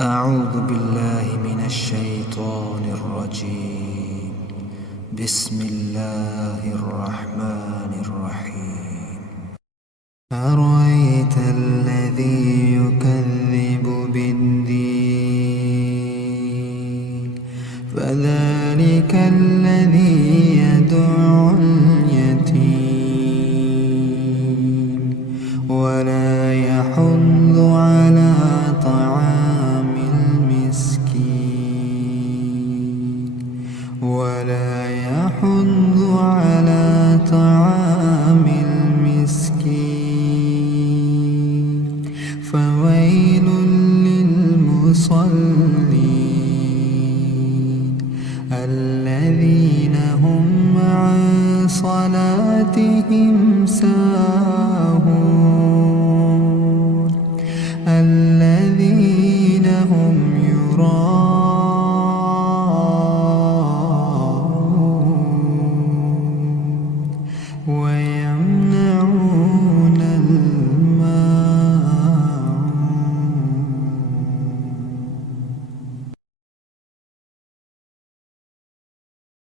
أعوذ بالله من الشيطان الرجيم. بسم الله الرحمن الرحيم. أرأيت الذي يكذب بالدين فذلك الذي يدعو اليتيم ولا يحض على طعام المسكين فويل للمصلين الذين هم عن صلاتهم